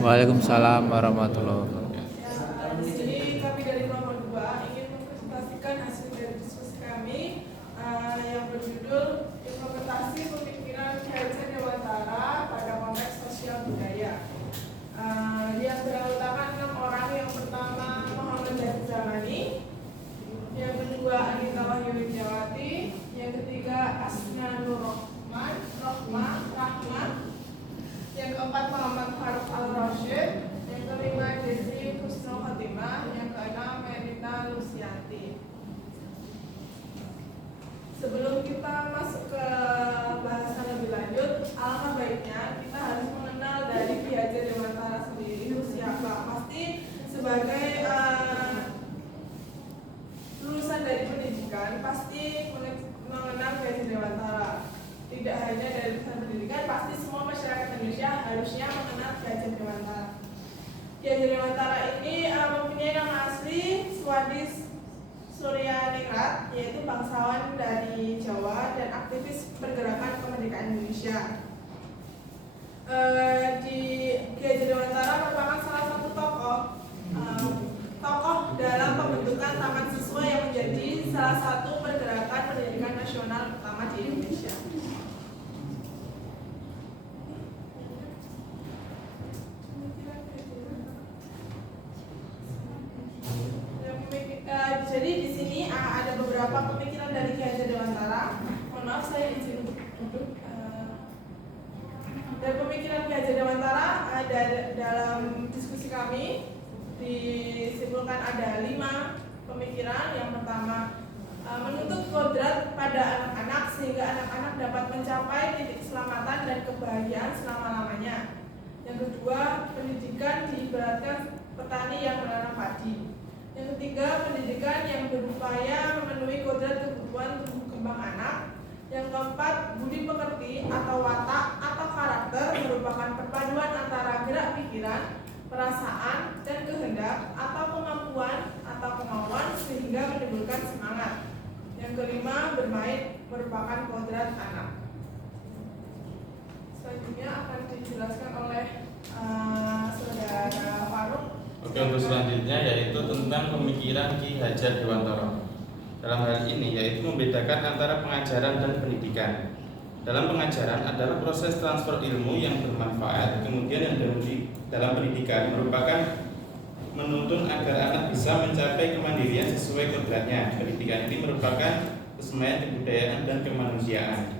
Waalaikumsalam warahmatullahi wabarakatuh. Jadi kami dari kelompok 2 ingin mempresentasikan hasil dari diskusi kami yang berjudul Implementasi Pemikiran KLC Dewantara pada Konteks Sosial Budaya. Yang beranggotakan 6 orang. Yang pertama Muhammad Zamani, yang kedua Anita Wahyu Widiawati, yang ketiga Asna Nur Rahma, yang keempat Muhammad Faruk Al-Rashid, yang kelima Desi Husnul Khotimah, yang keenam Merita Lusianti. Sebelum kita masuk ke bahasan lebih lanjut, alangkah baiknya kita harus mengenal dari Ki Hajar Dewantara sendiri itu siapa. Pasti sebagai lulusan dari pendidikan pasti mengenal Ki Hajar Dewantara. Tidak hanya dari lulusan pendidikan, pasti semua masyarakat Indonesia harusnya mengenal Ki Hajar Dewantara. Ki Hajar Dewantara ini mempunyai nama asli Swadis Suryaningrat, yaitu bangsawan dari Jawa dan aktivis pergerakan kemerdekaan Indonesia. Ki Hajar Dewantara merupakan salah satu tokoh dalam pembentukan Taman Siswa yang menjadi salah satu pergerakan pendidikan nasional pertama di Indonesia. Jadi di sini ada beberapa pemikiran dari Ki Hajar Dewantara. Mohon maaf saya izin untuk duduk. Dan pemikiran Ki Hajar Dewantara dalam diskusi kami disimpulkan ada 5 pemikiran. Yang pertama, menuntut kodrat pada anak-anak sehingga anak-anak dapat mencapai titik keselamatan dan kebahagiaan selama-lamanya. Yang kedua, pendidikan diibaratkan petani yang menanam padi. Yang ketiga, pendidikan yang berupaya memenuhi kodrat kebutuhan tumbuh kembang anak. Yang keempat, budi pekerti atau watak atau karakter merupakan perpaduan antara gerak pikiran, perasaan, dan kehendak atau kemampuan atau kemauan sehingga menimbulkan semangat. Yang kelima, bermain merupakan kodrat anak. Selanjutnya akan dijelaskan oleh Saudara Faruk. Oke, untuk selanjutnya yaitu tentang pemikiran Ki Hajar Dewantara. Dalam hal ini yaitu membedakan antara pengajaran dan pendidikan. Dalam pengajaran adalah proses transfer ilmu yang bermanfaat, kemudian yang dalam pendidikan merupakan menuntun agar anak bisa mencapai kemandirian sesuai kodratnya. Pendidikan ini merupakan kesemaian kebudayaan dan kemanusiaan.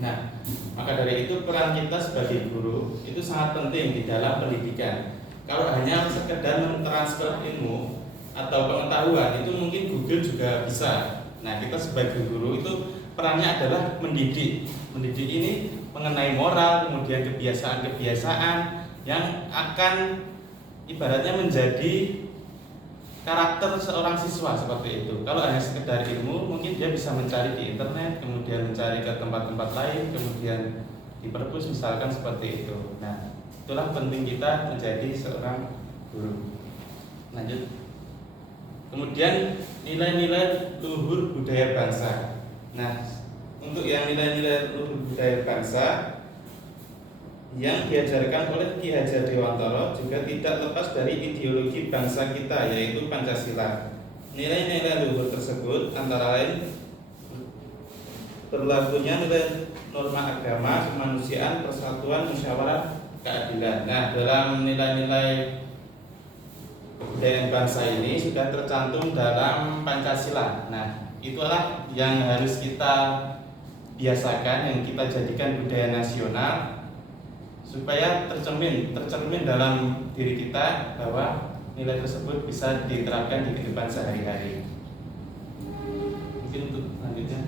Nah, maka dari itu peran kita sebagai guru itu sangat penting di dalam pendidikan. Kalau hanya sekedar mentransfer ilmu atau pengetahuan itu mungkin Google juga bisa. Nah, kita sebagai guru itu perannya adalah mendidik. Mendidik ini mengenai moral, kemudian kebiasaan-kebiasaan yang akan ibaratnya menjadi karakter seorang siswa seperti itu. Kalau hanya sekedar ilmu, mungkin dia bisa mencari di internet, kemudian mencari ke tempat-tempat lain, kemudian di perpus misalkan seperti itu. Nah, itulah penting kita menjadi seorang guru. Lanjut. Kemudian nilai-nilai luhur budaya bangsa. Nah, untuk yang nilai-nilai luhur budaya bangsa yang diajarkan oleh Ki Hajar Dewantara juga tidak lepas dari ideologi bangsa kita, yaitu Pancasila. Nilai-nilai luhur tersebut antara lain berlakunya nilai norma agama, kemanusiaan, persatuan, musyawarah, keadilan. Nah, dalam nilai-nilai kebudayaan bangsa ini sudah tercantum dalam Pancasila. Nah, itulah yang harus kita biasakan, yang kita jadikan budaya nasional supaya tercermin dalam diri kita bahwa nilai tersebut bisa diterapkan di kehidupan sehari-hari. Mungkin untuk selanjutnya.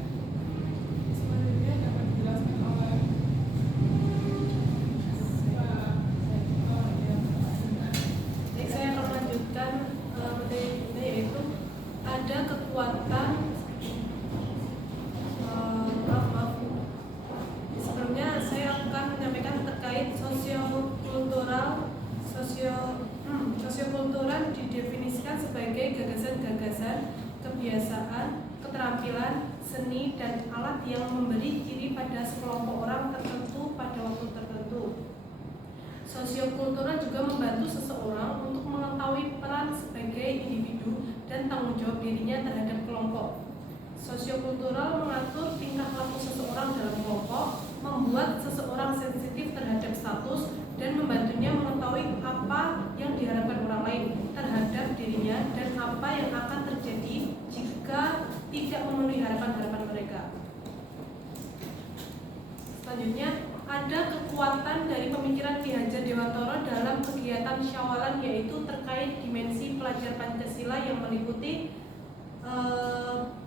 Yaitu ada kekuatan sebelumnya saya akan menyampaikan terkait sosiokultural didefinisikan sebagai gagasan-gagasan, kebiasaan, keterampilan, seni, dan alat yang memberi ciri pada sekelompok orang tertentu pada waktu tertentu. Sosiokultural juga membantu seseorang untuk mengetahui peran sebagai individu dan tanggung jawab dirinya terhadap kelompok. Sosiokultural mengatur tingkah laku seseorang dalam kelompok, membuat seseorang sensitif terhadap status, dan membantunya mengetahui apa yang diharapkan orang lain terhadap dirinya dan apa yang akan terjadi jika tidak memenuhi harapan-harapan mereka. Selanjutnya, ada kekuatan dari pemikiran Ki Hajar Dewantara dalam kegiatan Syawalan, yaitu terkait dimensi pelajar Pancasila yang meliputi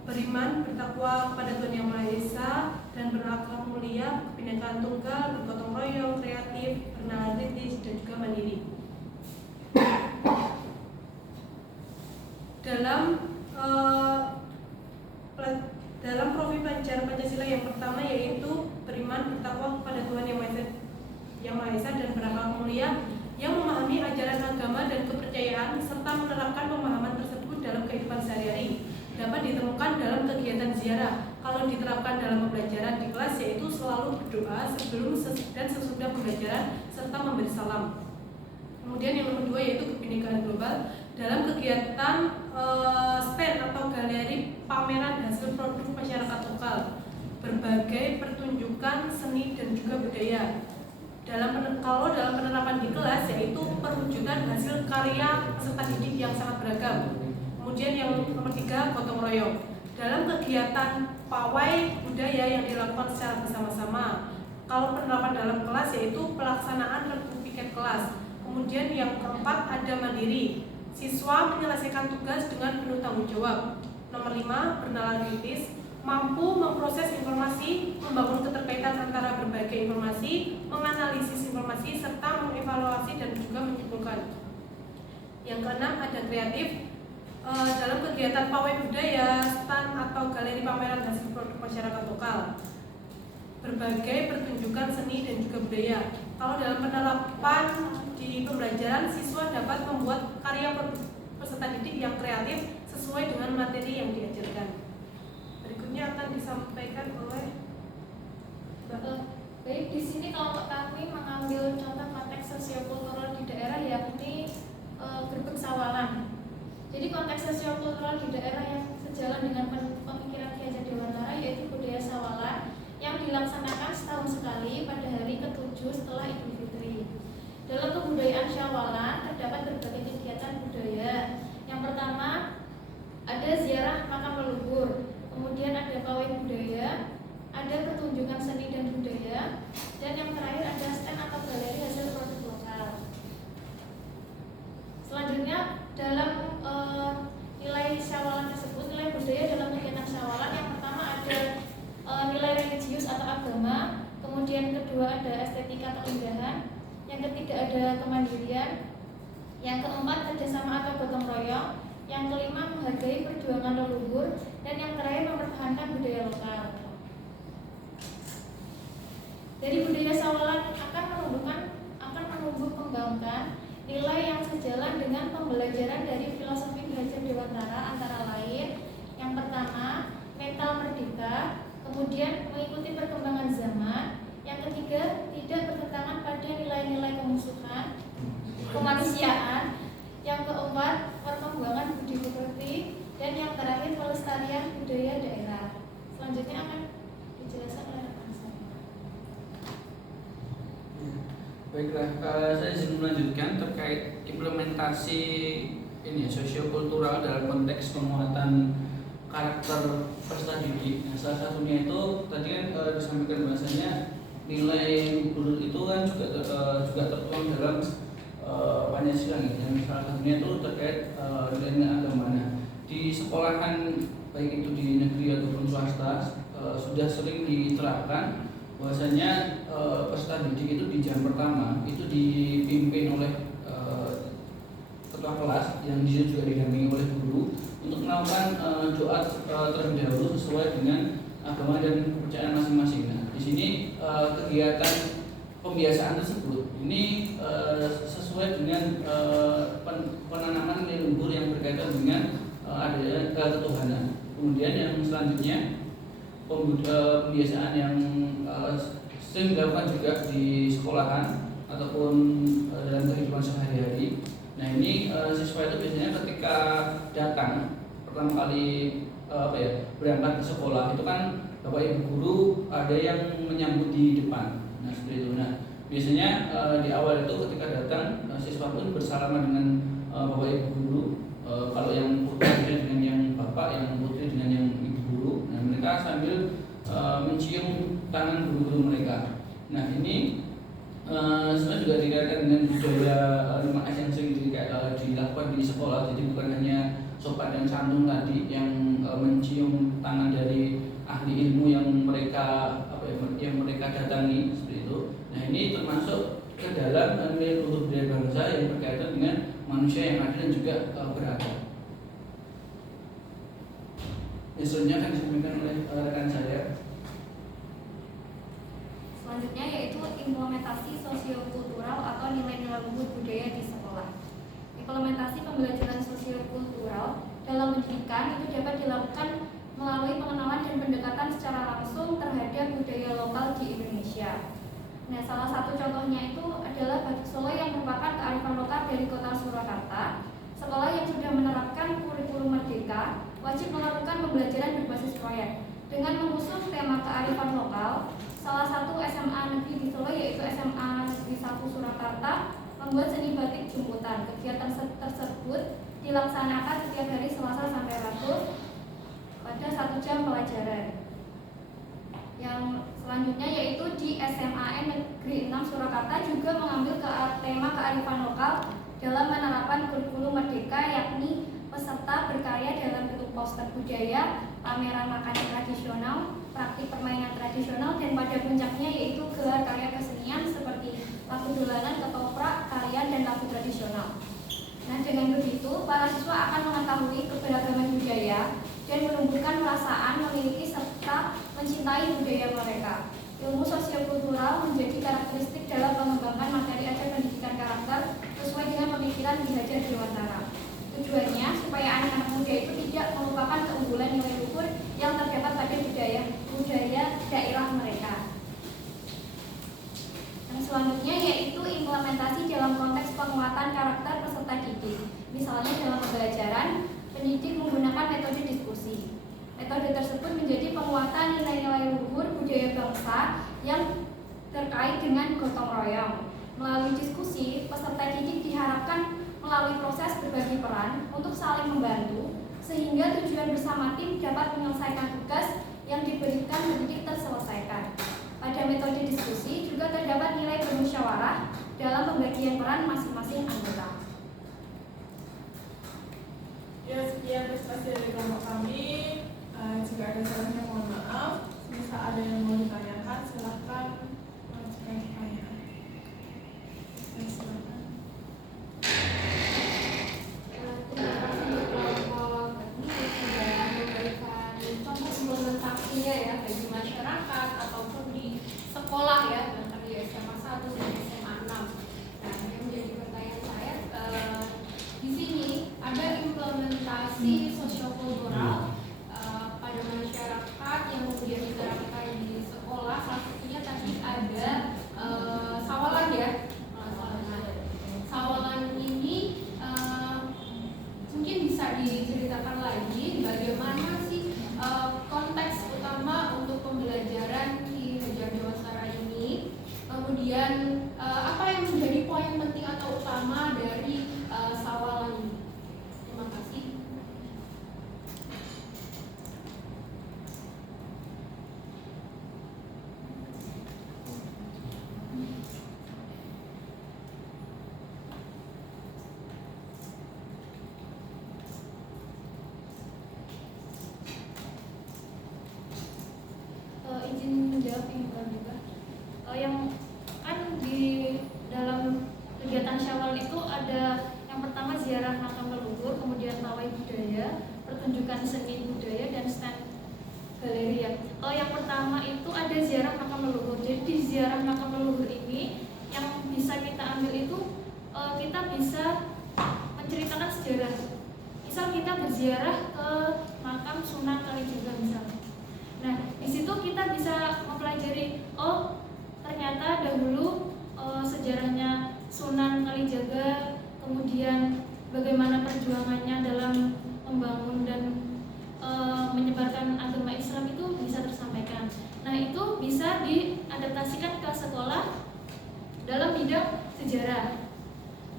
beriman, bertakwa kepada Tuhan Yang Maha Esa, dan berakhlak mulia, kebinekaan tunggal, bergotong royong, kreatif, bernalar kritis, dan juga mandiri. Dalam profil pelajar Pancasila yang pertama, yaitu beriman, bertakwa kepada Tuhan Yang Maha Esa, dan berakhlak mulia, yang memahami ajaran agama dan kepercayaan serta menerapkan pemahaman tersebut dalam kehidupan sehari-hari, dapat ditemukan dalam kegiatan ziarah. Kalau diterapkan dalam pembelajaran di kelas, yaitu selalu berdoa sebelum dan sesudah pembelajaran serta memberi salam. Kemudian yang nomor 2 yaitu kebinekaan global dalam kegiatan stand atau galeri pameran hasil produk masyarakat lokal, berbagai pertunjukan seni dan juga budaya. Kalau dalam penerapan di kelas, yaitu perwujudan hasil karya peserta didik yang sangat beragam. Kemudian yang nomor 3, gotong royong dalam kegiatan pawai budaya yang dilakukan secara bersama-sama. Kalau penerapan dalam kelas, yaitu pelaksanaan regu piket kelas. Kemudian yang keempat ada mandiri, siswa menyelesaikan tugas dengan penuh tanggung jawab. Nomor 5, bernalar kritis, mampu memproses informasi, membangun keterkaitan antara berbagai informasi, menganalisis informasi, serta mengevaluasi dan juga menyimpulkan. Yang keenam ada kreatif, dalam kegiatan pawai budaya, stand atau galeri pameran hasil produk masyarakat lokal, berbagai pertunjukan seni dan juga budaya. Kalau dalam penerapan di pembelajaran, siswa dapat membuat karya peserta didik yang kreatif sesuai dengan materi yang diajarkan. Berikutnya akan disampaikan oleh Baik, di sini kelompok kami mengambil contoh konteks sosiokultural di daerah, yakni Grebek Sawalan. Jadi konteks sosiokultural di daerah yang sejalan dengan pemikiran Ki Hajar Dewantara, yaitu budaya Sawalan yang dilaksanakan setahun sekali pada hari ke-7 setelah Idul Fitri. Dalam kebudayaan Syawalan terdapat berbagai kegiatan budaya. Yang pertama ada ziarah makam leluhur, kemudian ada pawai budaya, ada pertunjukan seni dan budaya, dan yang terakhir ada stand atau galeri hasil produk lokal. Selanjutnya dalam nilai Syawalan tersebut, nilai budaya dalam kegiatan Syawalan yang pertama ada nilai religius atau agama, kemudian kedua ada estetika atau keindahan, yang ketiga ada kemandirian, yang keempat kerjasama atau gotong royong, yang kelima menghargai perjuangan leluhur, dan yang terakhir mempertahankan budaya lokal. Dari budaya Syawalan akan menumbuh kembangkan nilai yang sejalan dengan pembelajaran dari filosofi Ki Hajar Dewantara, antara lain yang pertama mental merdeka, kemudian mengikuti perkembangan zaman, yang ketiga tidak bertentangan pada nilai-nilai kemusuhan, kemanusiaan, yang keempat perkembangan budi pekerti, dan yang terakhir pelestarian budaya daerah. Selanjutnya akan dijelaskan oleh rekan saya. Baiklah, saya izin melanjutkan terkait implementasi ini sosio-kultural dalam konteks penguatan karakter peserta didik. Nah, salah satunya itu tadi kan disampaikan bahasanya nilai luhur itu kan juga tertuang dalam Pancasila, yang salah satunya itu terkait nilai agama. Nah, di sekolahan baik itu di negeri ataupun swasta sudah sering diterapkan bahwasanya peserta didik itu di jam pertama itu dipimpin oleh ketua kelas yang di situ juga didampingi oleh guru untuk melakukan doa terlebih dahulu sesuai dengan agama dan kepercayaan masing-masing. Nah, di sini kegiatan pembiasaan tersebut ini sesuai dengan penanaman nilai luhur yang berkaitan dengan adanya ketuhanan. Kemudian yang selanjutnya pembiasaan yang sering dilakukan juga di sekolahan ataupun dalam kehidupan sehari-hari. Nah ini siswa itu biasanya ketika datang pertama kali berangkat ke sekolah itu kan bapak ibu guru ada yang menyambut di depan. Nah seperti itu. Nah biasanya di awal itu ketika datang siswa pun bersalaman dengan bapak ibu guru. Kalau yang putra dengan yang bapak, yang putri dengan yang ibu guru. Nah mereka sambil mencium tangan guru-guru mereka. Nah ini sebenarnya juga dikaitkan dengan budaya 5S yang sering dilakukan di sekolah. Jadi bukan hanya sopan dan santun tadi yang mencium tangan dari ahli ilmu yang mereka datangi seperti itu. Nah ini termasuk ke dalam nilai luhur budaya bangsa yang berkaitan dengan manusia yang adil dan juga beradab. Selanjutnya akan disampaikan oleh rekan saya. Selanjutnya yaitu implementasi sosiokultural atau nilai-nilai luhur budaya di sekolah. Implementasi pembelajaran sosiokultural dalam pendidikan itu dapat dilakukan melalui pengenalan dan pendekatan secara langsung terhadap budaya lokal di Indonesia. Nah, salah satu contohnya itu adalah Batik Solo yang merupakan kearifan lokal dari kota Surakarta. Sekolah yang sudah menerapkan kurikulum merdeka wajib melakukan pembelajaran berbasis proyek dengan mengusung tema kearifan lokal. Salah satu SMA negeri di Solo yaitu SMA Negeri 1 Surakarta membuat seni batik jemputan. Kegiatan tersebut dilaksanakan setiap hari Selasa sampai Rabu pada 1 jam pelajaran. Yang selanjutnya yaitu di SMAN Negeri 6 Surakarta juga mengambil tema kearifan lokal dalam penerapan kurikulum merdeka, yakni peserta berkarya dalam bentuk poster budaya, pameran makanan tradisional, praktik permainan tradisional, dan pada puncaknya yaitu gelar karya kesenian seperti lagu dolanan, ketoprak, tarian, dan lagu tradisional. Nah, dengan begitu para siswa akan mengetahui keberagaman budaya dan menumbuhkan perasaan memiliki serta mencintai budaya mereka. Ilmu sosiokultural menjadi karakteristik dalam mengembangkan materi ajar pendidikan karakter sesuai dengan pemikiran Ki Hajar Dewantara. Tujuannya supaya anak-anak muda itu tidak melupakan keunggulan nilai luhur yang terdapat pada budaya daerah mereka. Yang selanjutnya yaitu implementasi dalam konteks penguatan karakter peserta didik. Misalnya dalam pembelajaran, pendidik menggunakan metode diskusi. Metode tersebut menjadi penguatan nilai-nilai luhur budaya bangsa yang terkait dengan gotong royong. Melalui diskusi, peserta didik diharapkan melalui proses berbagi peran untuk saling membantu sehingga tujuan bersama tim dapat menyelesaikan tugas yang diberikan pendidik terselesaikan. Pada metode diskusi juga terdapat nilai bermusyawarah dalam pembagian peran masing-masing anggota. Ya, sekian presentasi dari kelompok kami. Jika ada salahnya mohon maaf. Jika ada yang mau ditanyakan silahkan mengajukan pertanyaan. Silakan. Terima kasih kelompok ini sudah memberikan contoh implementasinya ya bagi masyarakat ataupun di sekolah ya, bahkan di SMA 1 dan SMA 6. Nah, yang menjadi pertanyaan saya di sini ada implementasi sosiokultural pada masyarakat yang kemudian diterapkan di sekolah. Salah satunya tadi ada sawalan ya. Sawalan ini mungkin bisa diceritakan lagi bagaimana sih konteks utama untuk pembelajaran Ki Hajar Dewantara ini, kemudian apa yang menjadi poin penting atau utama dari sawalan ini. Terima kasih. Izin menjawab yang juga. Yang kan di dalam kegiatan Syawal itu ada yang pertama ziarah makam leluhur, kemudian pawai budaya, pertunjukan seni budaya, dan stand galeri ya. Yang pertama itu ada ziarah makam leluhur. Jadi di ziarah makam leluhur ini yang bisa kita ambil itu kita bisa menceritakan sejarah. Misal kita berziarah ke makam Sunan Kalijaga misalnya. Nah, di situ kita bisa mempelajari, oh ternyata dahulu sejarahnya ziarah.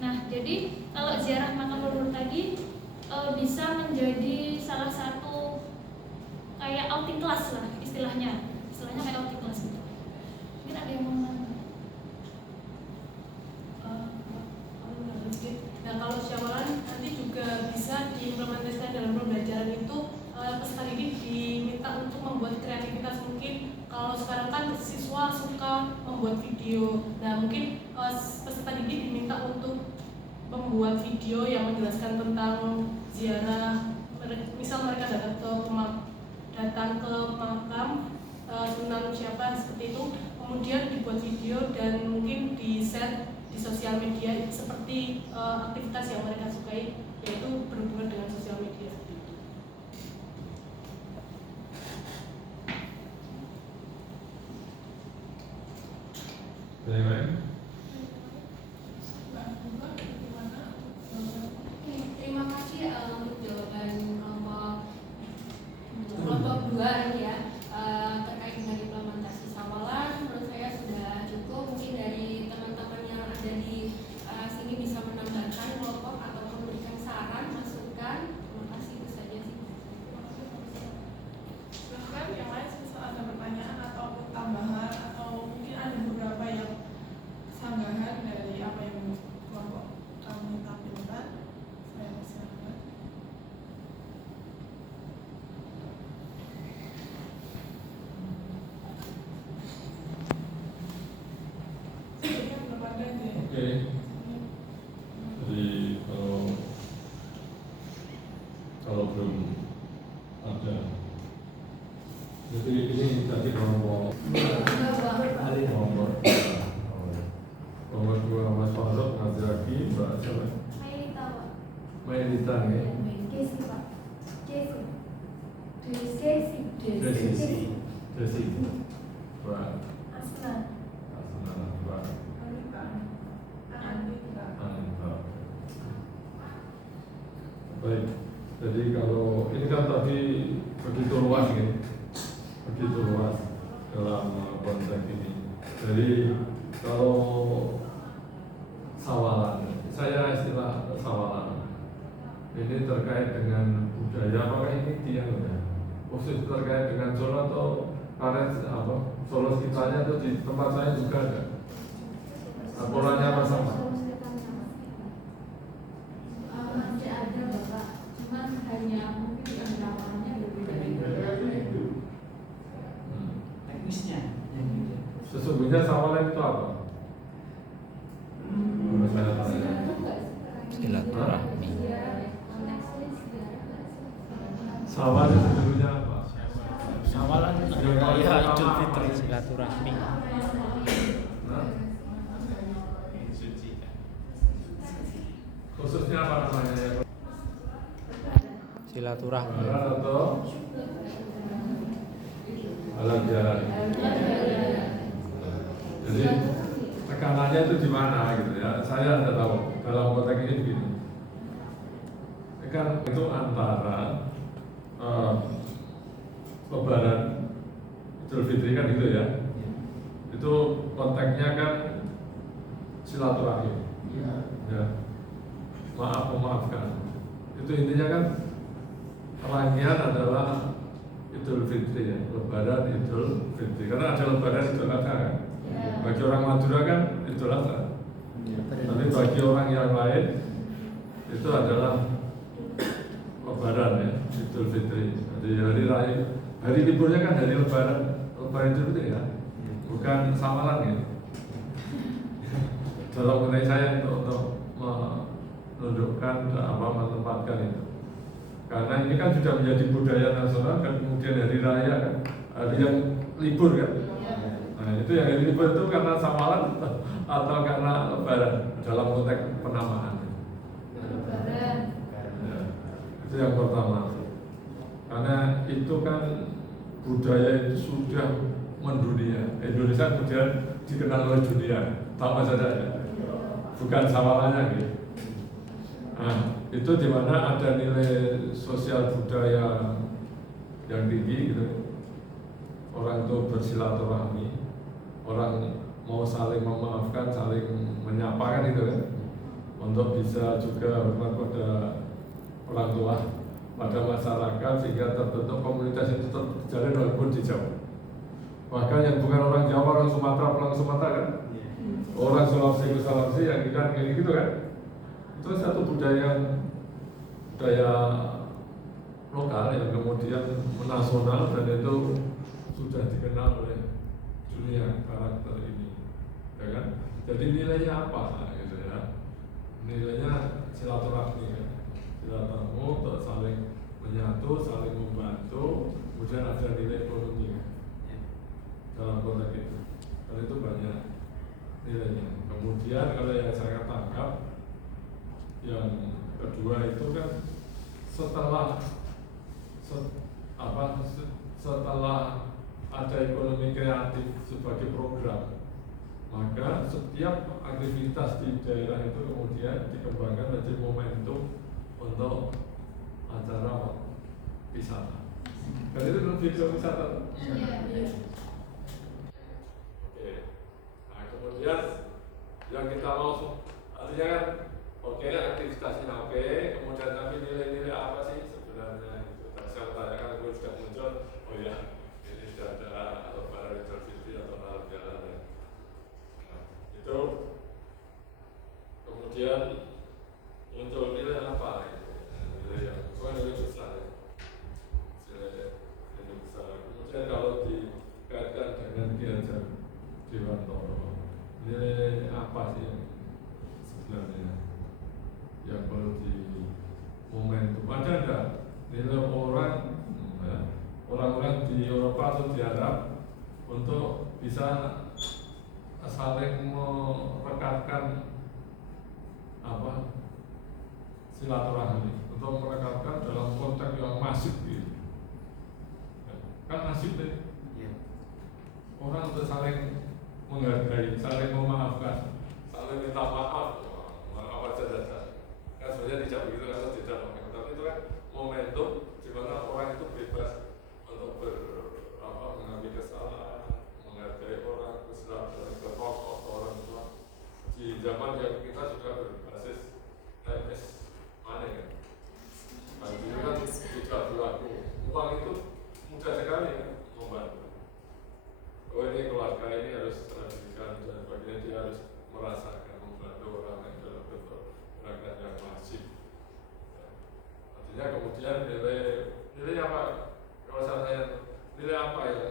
Nah, jadi kalau ziarah makam leluhur tadi bisa menjadi salah satu kayak outing kelas lah istilahnya kayak outing kelas gitu. Mungkin ada yang mau nanya? Nah, kalau syawalan nanti juga bisa diimplementasikan dalam pembelajaran itu. Peserta didik diminta untuk membuat kreativitas. Mungkin kalau sekarang kan siswa suka membuat video, nah mungkin peserta didik diminta untuk membuat video yang menjelaskan tentang ziarah. Misal mereka datang ke makam Sunan siapa seperti itu, kemudian dibuat video dan mungkin di share di sosial media seperti aktivitas yang mereka sukai, yaitu berhubungan dengan sosial media seperti itu. Terima kasih untuk jawaban kelompok 2 ini ya, terkait dengan implementasi sawalan. Menurut saya sudah cukup. Mungkin dari teman-teman yang ada di sini bisa menambahkan kelompok atau memberikan saran, masukan. Terima kasih, itu saja sih. Silahkan yang lain misal ada pertanyaan atau tambahan atau mungkin ada beberapa yang sanggahan dari apa yang kelompok kami tampilkan. Saya persilakan. Ini belum ada deh. Oke. Jadi kalau belum ada, jadi ini tadi nomor 2 Mas Faruk ngajar lagi Mbak siapa? Mailita, Pak. Mailita ya. Kesi, Pak. Kesi. Desi. Mbak Aslan. Asna, Mbak Anta. Baik. Jadi kalau ini kan tadi begitu luas ya, begitu luas dalam konteks ini. Jadi kalau sawalan, saya istilah sawalan ini terkait dengan budaya, apakah ini dia khusus terkait dengan Solo atau karena Solo sekitarnya atau di tempat saya juga ada? Polanya sama? Masih ada Bapak, cuman hanya mungkin penerapannya berbeda-beda. Teknisnya yang beda. Sesungguhnya sawalan itu apa? Menurut saya tanya. Silaturahmi. Sawalan itu sesungguhnya apa? Sawalan ya Idul Fitri, silaturahmi. Nah, khususnya apa namanya ya? Silaturahmi. Jalan atau halal jalan. Jadi tekanannya itu di mana gitu ya? Saya tidak tahu dalam konteks ini begini. Kan itu antara Lebaran Idul Fitri kan gitu ya. Itu konteksnya kan silaturahim. Ya. Maaf memaafkan. Itu intinya kan rangkaian adalah Idul Fitri ya, Lebaran Idul Fitri. Karena ada Lebaran Idul Adha kan. Bagi orang Madura kan Idul Adha. Tapi bagi orang yang lain itu adalah Lebaran ya, Idul Fitri. Jadi hari raya, hari liburnya kan hari Lebaran Idul Fitri ya, bukan samaran ya. Dalam mengenai saya untuk menunjukkan menempatkan itu. Karena ini kan sudah menjadi budaya nasional dan kemudian hari raya kan, hari yang libur kan. Nah itu yang hari libur itu karena samaran atau karena Lebaran dalam konteks penamaan. Lebaran. Ya, itu yang pertama. Karena itu kan budaya itu sudah mendunia. Indonesia kemudian dikenal oleh dunia, sama saja ya. Bukan sawalannya gitu. Nah, itu di mana ada nilai sosial budaya yang tinggi gitu. Orang itu bersilaturahmi, orang mau saling memaafkan, saling menyapa kan itu kan, untuk bisa juga hormat pada orang tua, pada masyarakat, sehingga terbentuk komunitas itu tetap terjalin walaupun di Jawa. Bahkan yang bukan orang Jawa, orang Sumatera, pulang Sumatera kan, orang Sulawesi yang kan kayak gitu kan, itu satu budaya lokal yang kemudian menasional dan itu sudah dikenal oleh dunia karakter ini, ya kan? Jadi nilainya apa gitu ya? Nilainya silaturahmi kan, silaturahmi untuk saling menyatu, saling membantu, kemudian ada nilai ekonomi kan? Dalam konteks itu, dan itu banyak nilainya. Kemudian kalau yang saya tangkap, yang kedua itu kan setelah ada ekonomi kreatif sebagai program, maka setiap aktivitas di daerah itu kemudian dikembangkan menjadi momentum untuk acara wisata. Dan itu lebih ke wisata. Iya. Oke. Nah kemudian yang kita mau artinya kan oke, aktivitasnya oke, kemudian tapi nilai-nilai apa sih sebenarnya itu? Saya tanyakan itu sudah muncul, oh ya ini sudah ada lebaran Idul Fitri atau Natal jalan ya. Nah, itu kemudian muncul nilai apa itu? Nilai yang bukan nilai besar ya. Nilai besar. Kemudian kalau dikaitkan dengan Ki Hajar Dewantara, nilai apa sih yang sebenarnya yang perlu di momentum? Ada enggak nilai orang-orang di Eropa atau di Arab untuk bisa saling merekatkan silaturahmi, untuk merekatkan dalam konteks yang masif gitu. Kan masif deh. Orang untuk saling menghargai, saling memaafkan, saling minta maaf saja. Kan sebenarnya tidak begitu kalau tidak mungkin, tapi itu kan momentum di mana orang itu bebas untuk mengambil kesalahan, menghargai orang, bersilaturahmi ke tokoh orang tua. Di zaman yang kita sudah berbasis TPS mana kan? Bagi kan tidak berlaku. Uang itu mudah sekali kan membantu. Oh ini keluarga ini harus terdidikan dan sebagainya, dia harus merasakan membantu orang yang dalam bentuk gerakan yang masif. Artinya kemudian nilai apa? Kalau saya nilai apa yang